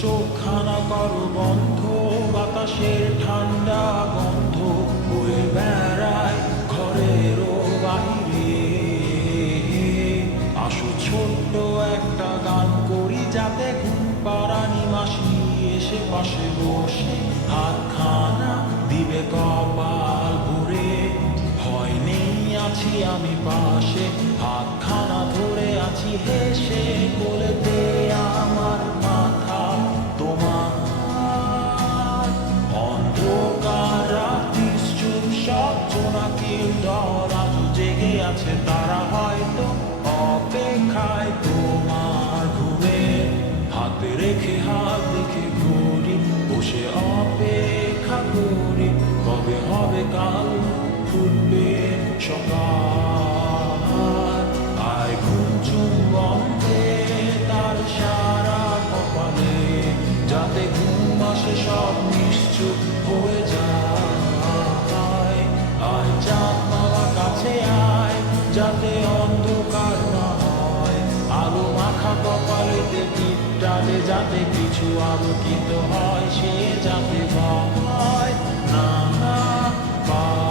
চোখখানা করো বন্ধ, বাতাসের ঠান্ডা গন্ধ বয়ে বেড়ায় ঘরেরও বাহিরে। আসো ছোট্ট একটা গান করি, যাতে ঘুম পাড়া নিমাসি এসে পাশে বসে হাতখানা দিবে কপাল ভরে। ভয় নেই, আছি আমি পাশে, হাতখানা ধরে আছি হেসে, বলতে আমার মাথা তোমার। অন্ধকার রাত্রি চুপ সব জোনাকির দল আজও জেগে আছে, তারা হয়তো অপেক্ষায় তোমার ঘুমে। হাতে রেখে হাত দেখে ঘুরি, বসে অপেক্ষা করি, কবে হবে কাল ফুটবে সকাল। আয় ঘুম চুম্বনে তার সারা কপালে, যাতে ঘুম আসে সব নিশ্চুপ হয়ে যায়। আয় চাঁদ মামা কাছে আয়, যাতে অন্ধকার না হয়, আলো মাখা কপালেতে টিপ টালে, যাতে কিছু আলোকিত হয়, সে যাতে ভয় না পায়।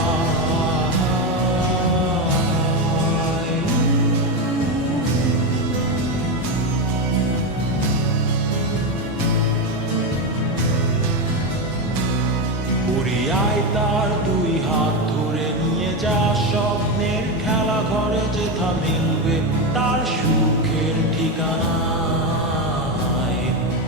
উড়িয়ায় তার দুই হাত ধরে নিয়ে যা, স্বপ্নের খেলা ঘরে যেথা মিলবে তার সুখের ঠিকানায়।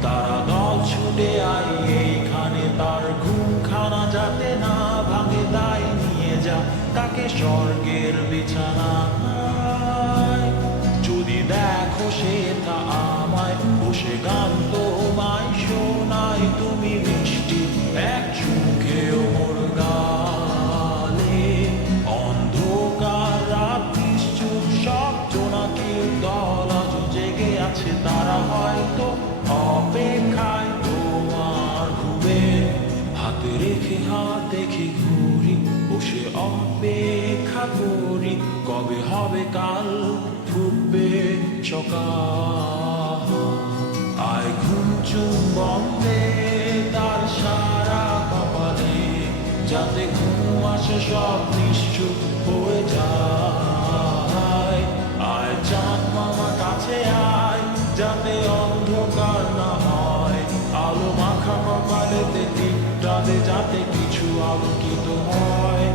তারা দল ছুটে আয় এইখানে, তার ঘুমখানা যাতে না ভাঙে, তাই নিয়ে যা তাকে স্বর্গের বিছানায়। যদি দেখো সে তা আমায় বসে গান তোমায় শোনায়, তুমি মিষ্টি এক চোখেও মোর গালে। অন্ধকার রাত্রি চুপ সব জোনাকির দল আজও জেগে আছে, তারা হয়তো অপেক্ষায় তোমার ঘুমে। হাতে রেখে হাত দেখে ঘুরি, বসে অপেক্ষা করি, কবে হবে কাল ফুটবে সকাল। আয় ঘুম চুম্বনে তার সারা কপালে, যাতে ঘুম আসে সব নিশ্চুপ হয়ে যায়। আয় চাঁদ মামা কাছে আয়, যাতে অন্ধকার না হয়, আলো মাখা কপালেতে টিপ টালে, যাতে কিছু আলোকিত হয়।